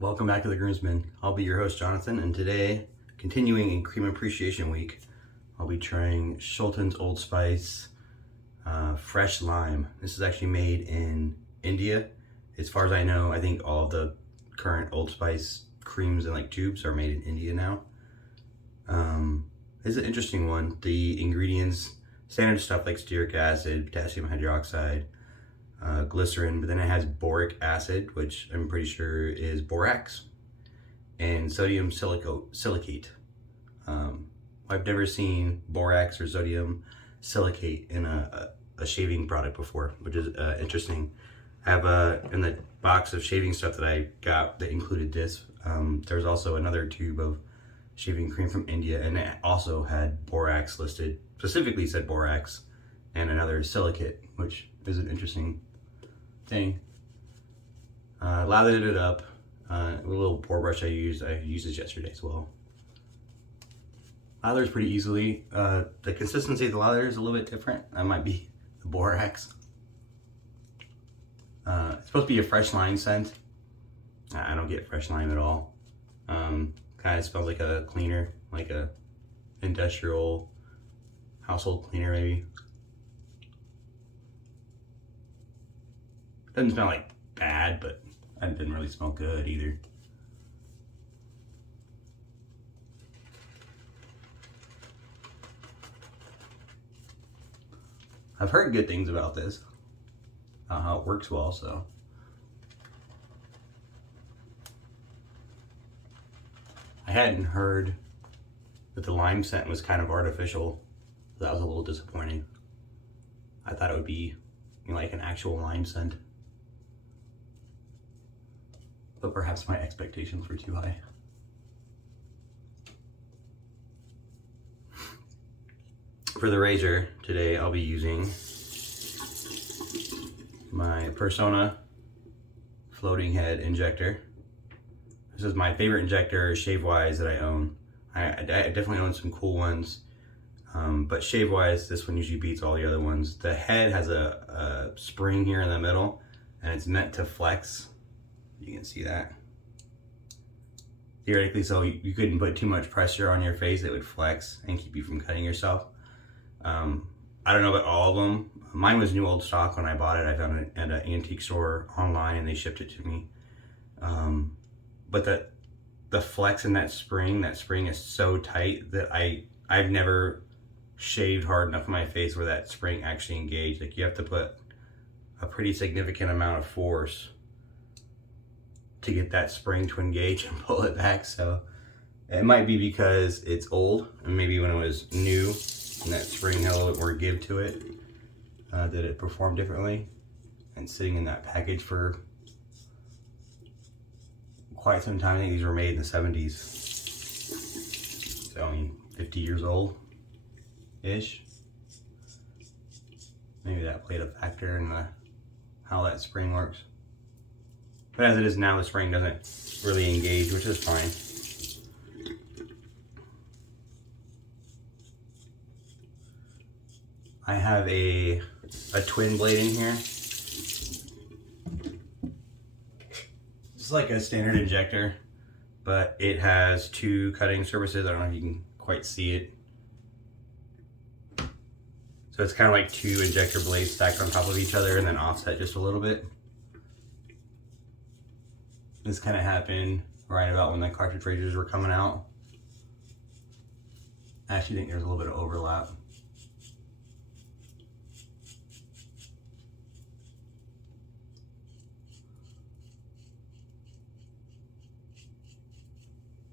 Welcome back to the Groomsman. I'll be your host, Jonathan, and today, continuing in Cream Appreciation Week, I'll be trying Shulton's Old Spice Fresh Lime. This is actually made in India. As far as I know, I think all of the current Old Spice creams and like tubes are made in India now. This is an interesting one. The ingredients, standard stuff like stearic acid, potassium hydroxide, glycerin, but then it has boric acid, which I'm pretty sure is borax, and sodium silicate. I've never seen borax or sodium silicate in a shaving product before, which is interesting. I have in the box of shaving stuff that I got that included this, there's also another tube of shaving cream from India, and it also had borax listed, specifically said borax, and another silicate, which is an interesting thing. Lathered it up. A little pour brush I used this yesterday as well. Lathers pretty easily. The consistency of the lather is a little bit different. That might be the borax. It's supposed to be a fresh lime scent. I don't get fresh lime at all. Kind of smells like a cleaner, like a industrial household cleaner maybe. Doesn't smell like bad, but it didn't really smell good either. I've heard good things about this, how it works well, so. I hadn't heard that the lime scent was kind of artificial, so that was a little disappointing. I thought it would be like an actual lime scent, but perhaps my expectations were too high. For the razor today, I'll be using my Personna Floating Head Injector. This is my favorite injector shave-wise that I own. I definitely own some cool ones, but shave-wise, this one usually beats all the other ones. The head has a spring here in the middle, and it's meant to flex. You can see that. Theoretically, so you couldn't put too much pressure on your face, it would flex and keep you from cutting yourself. I don't know about all of them. Mine was new old stock when I bought it. I found it at an antique store online and they shipped it to me. But the flex in that spring is so tight that I've never shaved hard enough on my face where that spring actually engaged. Like, you have to put a pretty significant amount of force to get that spring to engage and pull it back. So it might be because it's old, and maybe when it was new and that spring had a little bit more give to it, that it performed differently. And sitting in that package for quite some time. I think these were made in the 70s. So, I mean, 50 years old-ish. Maybe that played a factor in how that spring works. But as it is now, the spring doesn't really engage, which is fine. I have a twin blade in here. It's like a standard injector, but it has two cutting surfaces. I don't know if you can quite see it. So it's kind of like two injector blades stacked on top of each other and then offset just a little bit. This kind of happened right about when the cartridge razors were coming out. I actually think there's a little bit of overlap.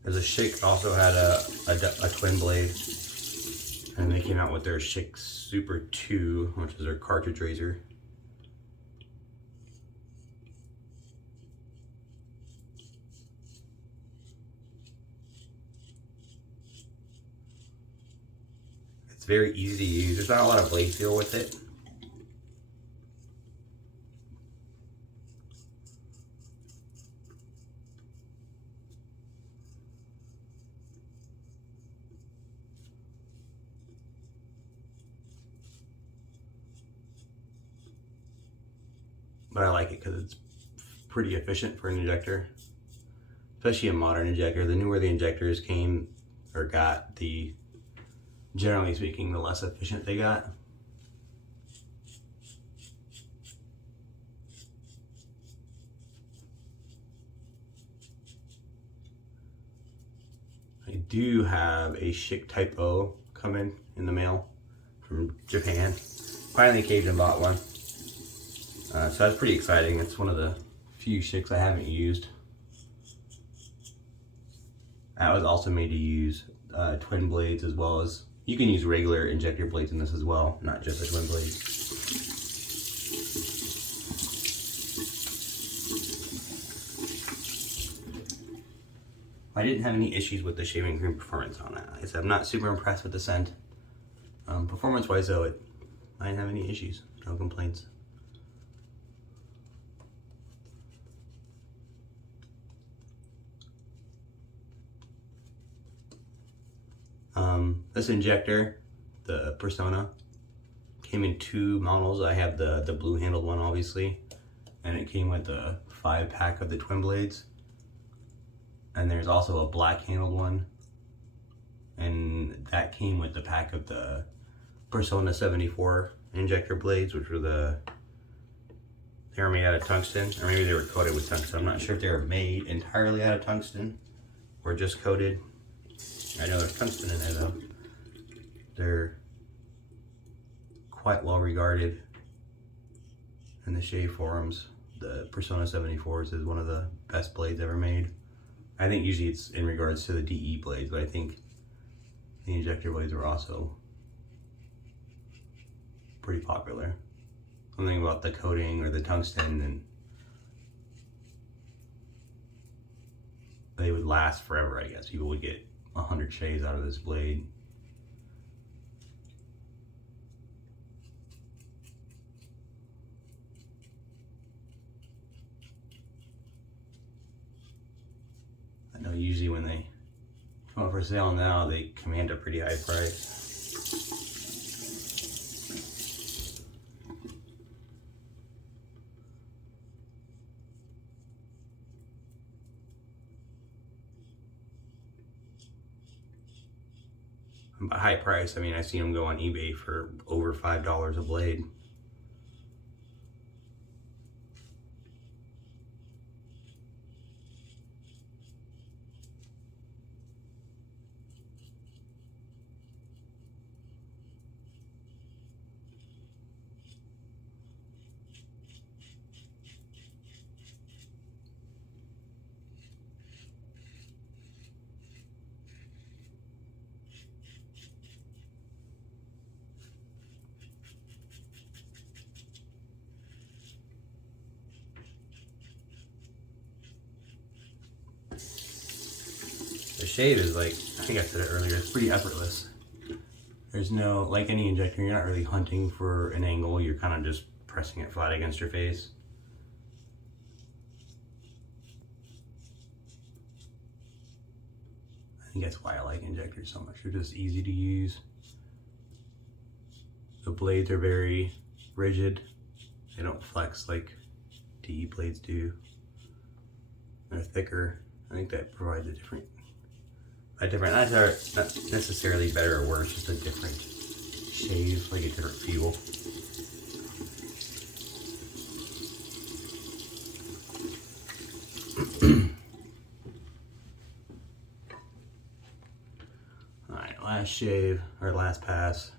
Because the Schick also had a twin blade, and they came out with their Schick Super 2, which is their cartridge razor. It's very easy to use. There's not a lot of blade feel with it. But I like it because it's pretty efficient for an injector. especially a modern injector. The newer the injectors came or got, the generally speaking, the less efficient they got. I do have a Schick Type O coming in the mail from Japan. Finally caved and bought one. So that's pretty exciting. It's one of the few Schicks I haven't used. That was also made to use twin blades, as well as you can use regular injector blades in this as well, not just the twin blades. I didn't have any issues with the shaving cream performance on it. Like I said, I'm not super impressed with the scent. Performance wise though, I didn't have any issues, no complaints. This injector, the Personna, came in 2 models. I have the blue handled one obviously, and it came with a 5-pack of the twin blades. And there's also a black handled one, and that came with the pack of the Personna 74 injector blades, which were they were made out of tungsten, or maybe they were coated with tungsten. I'm not sure if they were made entirely out of tungsten or just coated. I know there's tungsten in there though. They're quite well regarded in the shave forums. The Personna 74s is one of the best blades ever made. I think usually it's in regards to the DE blades, but I think the injector blades are also pretty popular. Something about the coating or the tungsten, and they would last forever, I guess. People would get 100 shaves out of this blade. I know usually when they come up for sale now, they command a pretty high price. And by high price, I mean I've seen them go on eBay for over $5 a blade. The shave is like, I think I said it earlier, it's pretty effortless. There's no, like any injector, you're not really hunting for an angle, you're kind of just pressing it flat against your face. I think that's why I like injectors so much. They're just easy to use. The blades are very rigid. They don't flex like DE blades do. They're thicker. I think that provides a different, not necessarily better or worse, just a different shave, like a different feel. Alright, last shave, or last pass.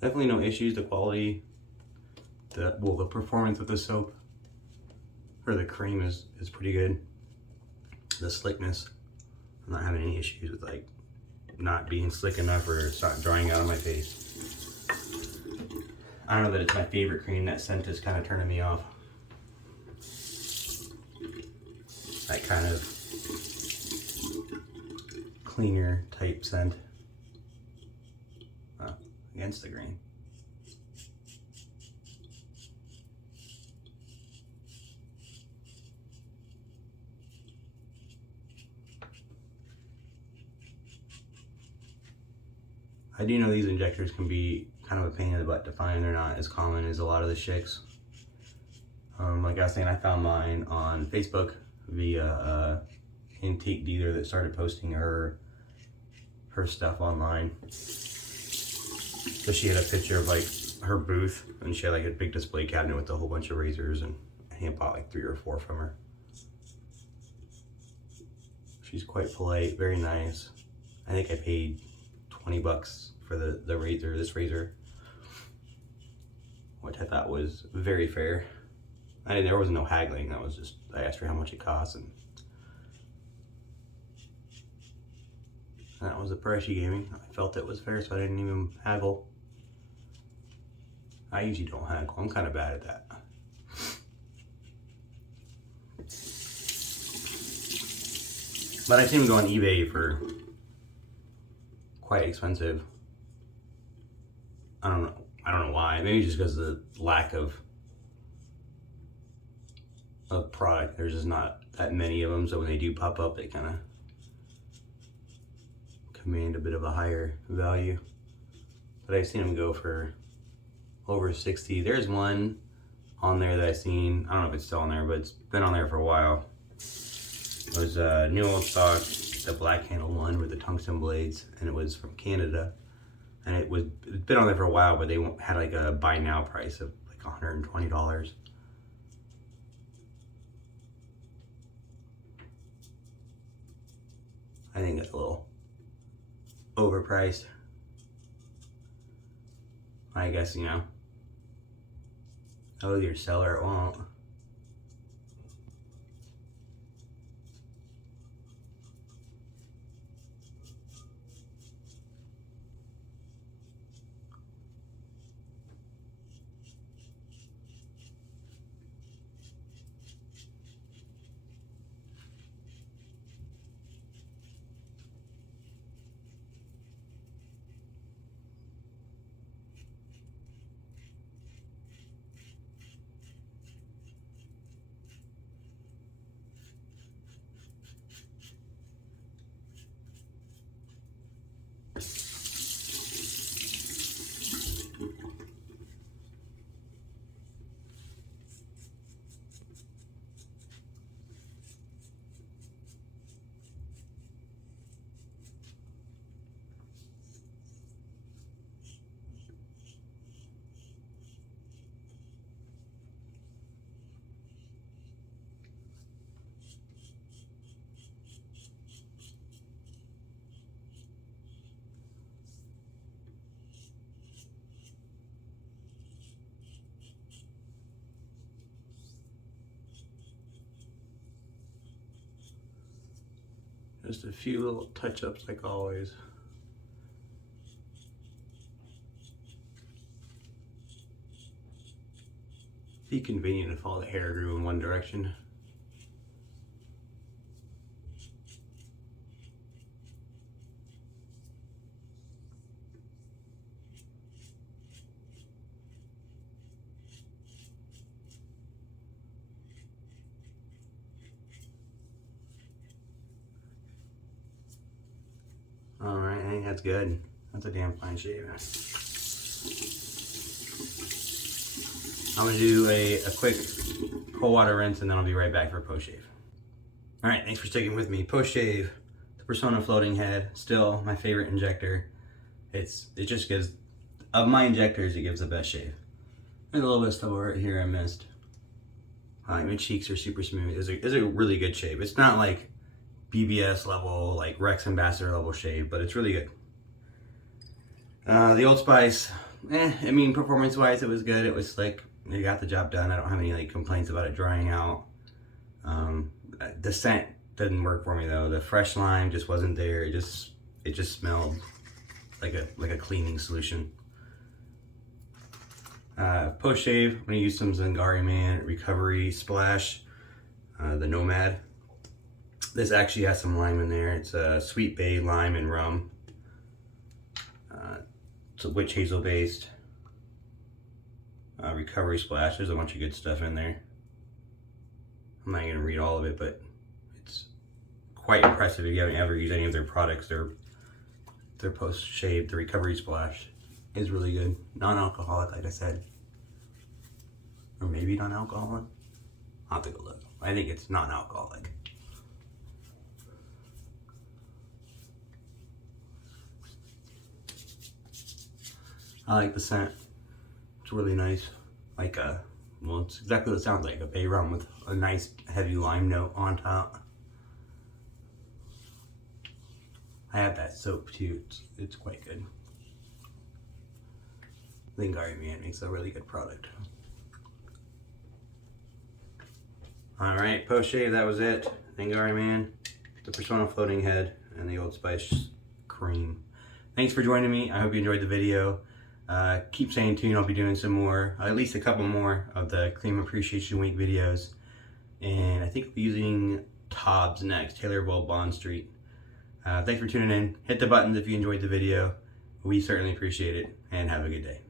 Definitely no issues. The quality, the performance of the soap or the cream is pretty good. The slickness, I'm not having any issues with like not being slick enough or it's not drying out on my face. I don't know that it's my favorite cream. That scent is kind of turning me off. That kind of cleaner type scent. Against the grain. I do know these injectors can be kind of a pain in the butt to find. They're not as common as a lot of the shicks. Like I was saying, I found mine on Facebook via a antique dealer that started posting her stuff online. So she had a picture of like her booth, and she had like a big display cabinet with a whole bunch of razors, and I think I bought like 3 or 4 from her. She's quite polite, very nice. I think I paid 20 bucks for the razor, this razor, which I thought was very fair. I mean, there was no haggling. That was just, I asked her how much it cost, and that was the price she gave me. I felt it was fair, so I didn't even haggle. I usually don't haggle. I'm kind of bad at that. But I've seen them go on eBay for quite expensive. I don't know why. Maybe just because of the lack of product. There's just not that many of them, so when they do pop up, they kind of command a bit of a higher value. But I've seen them go for over 60. There's one on there that I've seen. I don't know if it's still on there, but it's been on there for a while. It was a new old stock, the black handle one with the tungsten blades, and it was from Canada. And it's been on there for a while, but they had like a buy now price of like $120. I think it's a little overpriced. I guess, you know, oh, your seller it won't. Just a few little touch-ups like always. Be convenient if all the hair grew in one direction. Alright, I think that's good. That's a damn fine shave. I'm gonna do a quick cold water rinse, and then I'll be right back for a post shave. Alright, thanks for sticking with me. Post shave, the Personna Floating Head, still my favorite injector. It just gives, of my injectors, it gives the best shave. There's a little bit of stubble right here I missed. My cheeks are super smooth. It's a really good shave. It's not like BBS level, like Rex Ambassador level shave, but it's really good. The Old Spice, I mean, performance wise, it was good. It was like, it got the job done. I don't have any like complaints about it drying out. The scent didn't work for me though. The fresh lime just wasn't there. It just smelled like a cleaning solution. Post shave, I'm gonna use some Zingari Man Recovery Splash, the Nomad. This actually has some lime in there. It's a sweet bay, lime, and rum. It's a witch hazel based recovery splash. There's a bunch of good stuff in there. I'm not gonna read all of it, but it's quite impressive if you haven't ever used any of their products. The their post shave, the recovery splash is really good. Non-alcoholic, like I said. Or maybe non-alcoholic. I'll have to go look. I think it's non-alcoholic. I like the scent. It's really nice. Like well, it's exactly what it sounds like. A bay rum with a nice heavy lime note on top. I have that soap too. It's quite good. Zingari, man, makes a really good product. Alright, post shave, that was it. Zingari, man, the Personna Floating Head, and the Old Spice cream. Thanks for joining me. I hope you enjoyed the video. Keep staying tuned. I'll be doing some more, at least a couple more of the Cream Appreciation Week videos. And I think I'll be using Tobbs next, Taylorville Bond Street. Thanks for tuning in. Hit the buttons if you enjoyed the video. We certainly appreciate it, and have a good day.